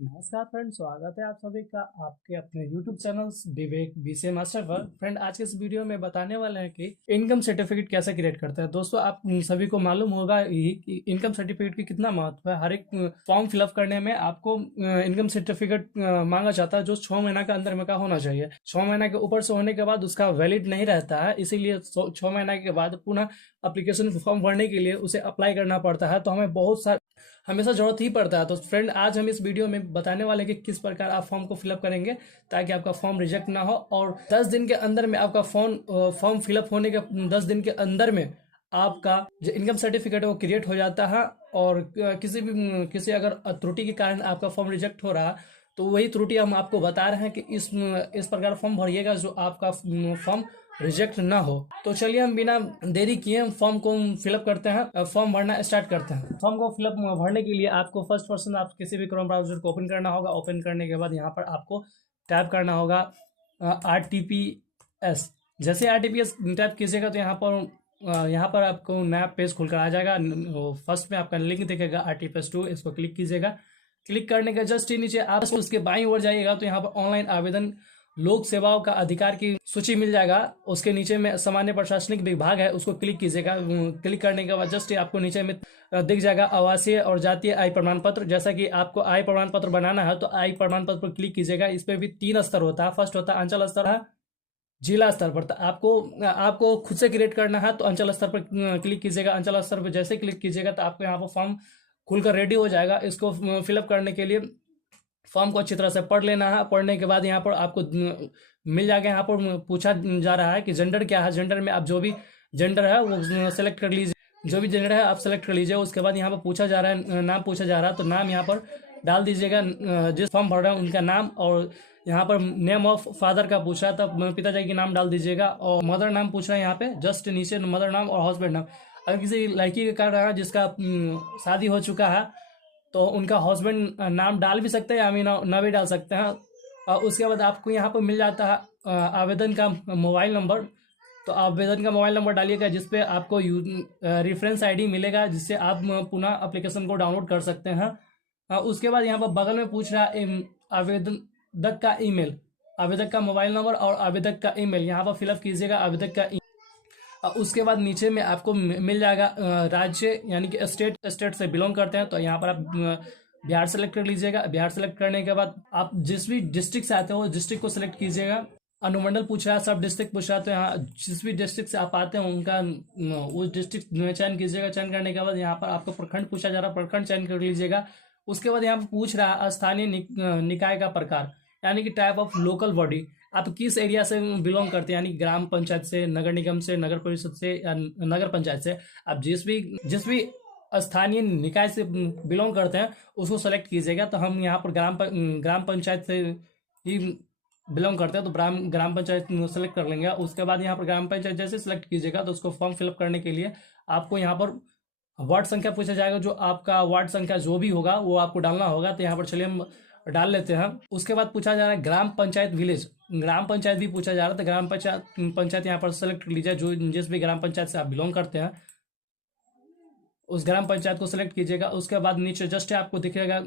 नमस्कार फ्रेंड, स्वागत है आप सभी का आपके अपने YouTube चैनल विवेक बीसीए मास्टर पर। फ्रेंड, आज के इस वीडियो में बताने वाले हैं कि इनकम सर्टिफिकेट कैसे क्रिएट करते हैं। दोस्तों, आप सभी को मालूम होगा ही कि इनकम सर्टिफिकेट की कितना महत्व है। हर एक फॉर्म फिलअप करने में आपको इनकम सर्टिफिकेट मांगा जाता है, जो 6 महीना के अंदर में का होना चाहिए। 6 महीना के ऊपर से होने के बाद उसका वैलिड नहीं रहता है, इसीलिए 6 महीना के बाद पुनः एप्लीकेशन फॉर्म भरने के लिए उसे अप्लाई करना पड़ता है। तो हमें बहुत सारा हमेशा जरूरत ही पड़ता है। तो फ्रेंड, आज हम इस वीडियो में बताने वाले हैं कि किस प्रकार आप फॉर्म को फिलअप करेंगे ताकि आपका फॉर्म रिजेक्ट ना हो, और 10 दिन के अंदर में आपका फॉर्म फिलअप होने के 10 दिन के अंदर में आपका जो इनकम सर्टिफिकेट है वो क्रिएट हो जाता है। और किसी अगर त्रुटि के कारण आपका फॉर्म रिजेक्ट हो रहा है, तो वही त्रुटि हम आपको बता रहे हैं कि इस प्रकार फॉर्म भरिएगा जो आपका फॉर्म रिजेक्ट ना हो। तो चलिए हम बिना देरी किए फॉर्म को फिलअप करते हैं, फॉर्म भरना स्टार्ट करते हैं। फॉर्म को फिलअप भरने के लिए आपको फर्स्ट पर्सन आप किसी भी क्रोम ब्राउजर को ओपन करना होगा। ओपन करने के बाद यहाँ पर आपको टाइप करना होगा RTPS। जैसे RTPS टाइप कीजिएगा तो यहाँ पर आपको नया पेज खुलकर आ जाएगा। फर्स्ट में आपका लिंक दिखेगा RTPS2, इसको क्लिक कीजिएगा। क्लिक करने के जस्ट नीचे आप उसके बाईं ओर जाइएगा तो यहाँ पर ऑनलाइन आवेदन लोक सेवाओं का अधिकार की सूची मिल जाएगा। उसके नीचे में सामान्य प्रशासनिक विभाग है, उसको क्लिक कीजिएगा। क्लिक करने के बाद जस्ट आपको नीचे में दिख जाएगा आवासीय और जातीय आय प्रमाण पत्र। जैसा कि आपको आय प्रमाण पत्र बनाना है तो आय प्रमाण पत्र पर क्लिक कीजिएगा। इस पर भी 3 स्तर होता है। फर्स्ट होता है अंचल स्तर है, जिला स्तर पर। तो आपको खुद से क्रिएट करना है तो अंचल स्तर पर क्लिक कीजिएगा। अंचल स्तर पर जैसे क्लिक कीजिएगा तो आपको यहाँ पर फॉर्म खुलकर रेडी हो जाएगा। इसको फिलअप करने के लिए फॉर्म को अच्छी तरह से पढ़ लेना है। पढ़ने के बाद यहाँ पर आपको मिल जाएगा। यहाँ पर पूछा जा रहा है कि जेंडर क्या है। जेंडर में आप जो भी जेंडर है वो सेलेक्ट कर लीजिए। जो भी जेंडर है आप सेलेक्ट कर लीजिए। उसके बाद यहाँ पर पूछा जा रहा है, नाम पूछा जा रहा है, तो नाम यहाँ पर डाल दीजिएगा। जिस फॉर्म भर रहे हैं उनका नाम, और यहाँ पर नेम ऑफ फादर का पूछा है तब पिताजी के नाम डाल दीजिएगा। और मदर नाम पूछ रहा है यहाँ पे, जस्ट नीचे मदर नाम और हस्बैंड नाम। अगर किसी लड़की का रहा है जिसका शादी हो चुका है तो उनका हस्बैंड नाम डाल भी सकते हैं या ना भी डाल सकते हैं। और उसके बाद आपको यहाँ पर मिल जाता है आवेदन का मोबाइल नंबर। तो आवेदन का मोबाइल नंबर डालिएगा जिसपे आपको रेफरेंस आईडी मिलेगा, जिससे आप पुनः एप्लीकेशन को डाउनलोड कर सकते हैं। उसके बाद यहाँ पर बगल में पूछ रहा है आवेदक का ईमेल, आवेदक का मोबाइल नंबर और आवेदक का ईमेल। यहाँ पर फिलअप कीजिएगा आवेदक का। उसके बाद नीचे में आपको मिल जाएगा राज्य, यानी कि स्टेट से बिलोंग करते हैं तो यहाँ पर आप बिहार सेलेक्ट कर लीजिएगा। बिहार सेलेक्ट करने के बाद आप जिस भी डिस्ट्रिक्ट से आते हो डिस्ट्रिक्ट को सिलेक्ट कीजिएगा। अनुमंडल पूछ रहा है, सब डिस्ट्रिक्ट पूछ रहा है, तो यहाँ जिस भी डिस्ट्रिक्ट से आप आते हैं उनका उस डिस्ट्रिक्ट में चयन कीजिएगा। चयन करने के बाद यहाँ पर आपको प्रखंड पूछा जा रहा है, प्रखंड चयन कर लीजिएगा। उसके बाद यहाँ पर पूछ रहा है स्थानीय निकाय का प्रकार, यानी कि टाइप ऑफ लोकल बॉडी। आप किस एरिया से बिलोंग करते हैं, यानी ग्राम पंचायत से, नगर निगम से, नगर परिषद से या नगर पंचायत से। आप जिस भी स्थानीय निकाय से बिलोंग करते हैं उसको सेलेक्ट कीजिएगा। तो हम यहाँ पर ग्राम पंचायत से ही बिलोंग करते हैं तो ग्राम पंचायत सेलेक्ट कर लेंगे। उसके बाद यहाँ पर ग्राम पंचायत जैसे सेलेक्ट कीजिएगा तो उसको फॉर्म फिलअप करने के लिए आपको यहाँ पर वार्ड संख्या पूछा जाएगा। जो आपका वार्ड संख्या जो भी होगा वो आपको डालना होगा। तो यहाँ पर चलिए हम डाल लेते हैं। उसके बाद पूछा जा रहा है ग्राम पंचायत विलेज, ग्राम पंचायत भी पूछा जा रहा है। तो ग्राम पंचायत यहाँ पर सेलेक्ट कर लीजिए। जो जिस भी ग्राम पंचायत से आप बिलोंग करते हैं उस ग्राम पंचायत को सेलेक्ट कीजिएगा। उसके बाद नीचे जस्ट आपको दिखेगा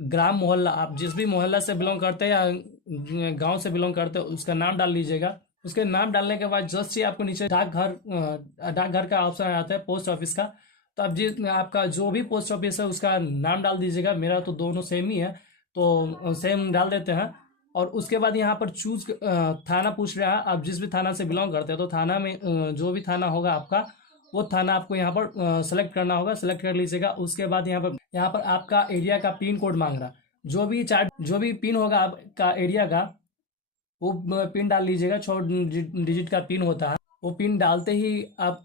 ग्राम मोहल्ला। आप जिस भी मोहल्ला से बिलोंग करते हैं या गांव से बिलोंग करते हैं उसका नाम डाल लीजिएगा। उसके नाम डालने के बाद जस्ट ही आपको नीचे डाकघर का ऑप्शन आता है, पोस्ट ऑफिस का। तो अब आपका जो भी पोस्ट ऑफिस है उसका नाम डाल दीजिएगा। मेरा तो दोनों सेम ही है तो सेम डाल देते हैं। और उसके बाद यहाँ पर चूज थाना पूछ रहा है। आप जिस भी थाना से बिलोंग करते हैं तो थाना में जो भी थाना होगा आपका वो थाना आपको यहाँ पर सेलेक्ट करना होगा। सेलेक्ट कर लीजिएगा। उसके बाद यहाँ पर आपका एरिया का पिन कोड मांग रहा है। जो भी पिन होगा आपका एरिया का वो पिन डाल लीजिएगा। 6 डिजिट का पिन होता है। वो पिन डालते ही आप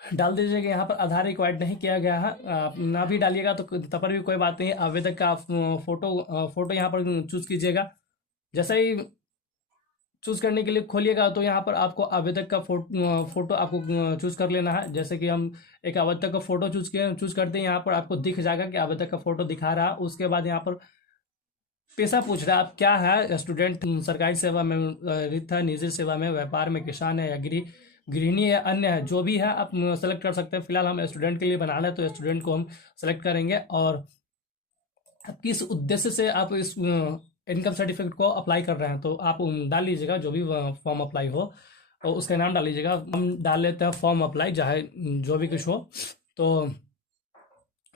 डाल दीजिएगा। यहाँ पर आधार रिक्वायर्ड नहीं किया गया है, आप ना भी डालिएगा तो तब पर भी कोई बात नहीं। आवेदक का फोटो यहाँ पर चूज कीजिएगा। जैसे ही चूज करने के लिए खोलिएगा तो यहाँ पर आपको आवेदक का फोटो आपको चूज कर लेना है। जैसे कि हम एक आवेदक का फोटो चूज करते हैं, यहाँ पर आपको दिख जाएगा कि आवेदक का फोटो दिखा रहा है। उसके बाद यहाँ पर पेशा पूछ रहा है आप क्या है, स्टूडेंट, सरकारी सेवा में रिक्त है, निजी सेवा में, व्यापार में, किसान है या गृहिणी है, अन्य है, जो भी है आप सेलेक्ट कर सकते हैं। फिलहाल हम स्टूडेंट के लिए बना रहे हैं तो स्टूडेंट को हम सेलेक्ट करेंगे। और किस उद्देश्य से आप इस इनकम सर्टिफिकेट को अप्लाई कर रहे हैं, तो आप डाल लीजिएगा जो भी फॉर्म अप्लाई हो, और उसका नाम डाल लीजिएगा। हम डाल लेते हैं फॉर्म अप्लाई, चाहे जो भी कुछ हो। तो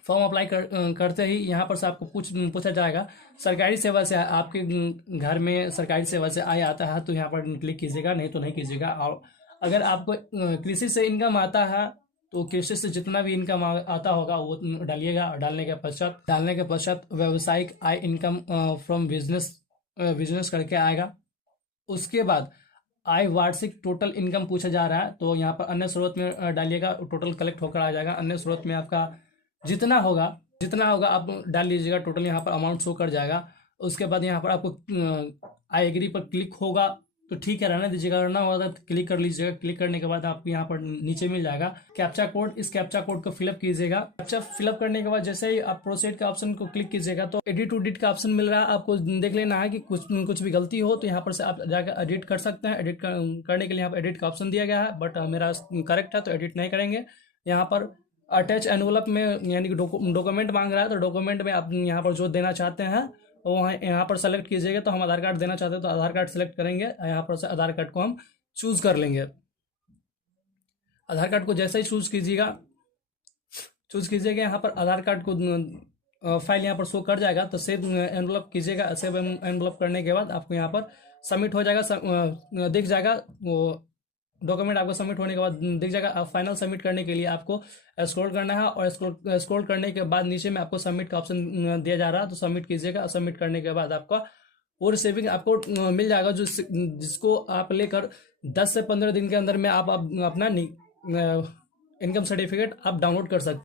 फॉर्म अप्लाई करते ही यहाँ पर से आपको पूछा जाएगा सरकारी सेवा से आपके घर में सरकारी सेवा से आय आता है, तो यहाँ पर क्लिक कीजिएगा, नहीं तो नहीं कीजिएगा। और अगर आपको कृषि से इनकम आता है तो कृषि से जितना भी इनकम आता होगा वो डालिएगा। और डालने के पश्चात व्यावसायिक आय इनकम फ्रॉम बिजनेस करके आएगा। उसके बाद आय वार्षिक टोटल इनकम पूछा जा रहा है, तो यहाँ पर अन्य स्रोत में डालिएगा, टोटल कलेक्ट होकर आ जाएगा। अन्य स्रोत में आपका जितना होगा आप डाल लीजिएगा, टोटल यहाँ पर अमाउंट शो कर जाएगा। उसके बाद यहाँ पर आपको आई एग्री पर क्लिक होगा तो ठीक है, रहने दीजिएगा। रहना होगा तो क्लिक कर लीजिएगा। क्लिक करने के बाद आपको यहाँ पर नीचे मिल जाएगा कैप्चा कोड। इस कैप्चा कोड को फिलअप कीजिएगा। कैप्चा फिलअप करने के बाद जैसे ही आप प्रोसीड का ऑप्शन को क्लिक कीजिएगा तो एडिट का ऑप्शन मिल रहा है। आपको देख लेना है कि कुछ भी गलती हो तो यहाँ पर से आप जाकर एडिट कर सकते हैं। एडिट करने के लिए यहाँ पर एडिट का ऑप्शन दिया गया है, बट मेरा करेक्ट है तो एडिट नहीं करेंगे। यहाँ पर अटैच एनवलप में यानी कि डॉक्यूमेंट मांग रहा है, तो डॉक्यूमेंट में आप यहाँ पर जो देना चाहते हैं वो यहाँ पर सेलेक्ट कीजिएगा। तो हम आधार कार्ड देना चाहते हैं तो आधार कार्ड सेलेक्ट करेंगे। यहाँ पर से आधार कार्ड को हम चूज कर लेंगे। आधार कार्ड को जैसे ही चूज कीजिएगा यहाँ पर आधार कार्ड को फाइल यहाँ पर शो कर जाएगा। तो सेव एनवलप कीजिएगा। सेव एनवलप करने के बाद आपको यहाँ पर सबमिट हो जाएगा, दिख जाएगा वो डॉक्यूमेंट आपको सबमिट होने के बाद दिख जाएगा। आप फाइनल सबमिट करने के लिए आपको स्क्रॉल करना है, और स्क्रॉल करने के बाद नीचे में आपको सबमिट का ऑप्शन दिया जा रहा है, तो सबमिट कीजिएगा। सबमिट करने के बाद आपका पूरी सेविंग आपको मिल जाएगा, जिसको आप लेकर 10 से 15 दिन के अंदर में आप अपना इनकम सर्टिफिकेट आप डाउनलोड कर सकते हैं।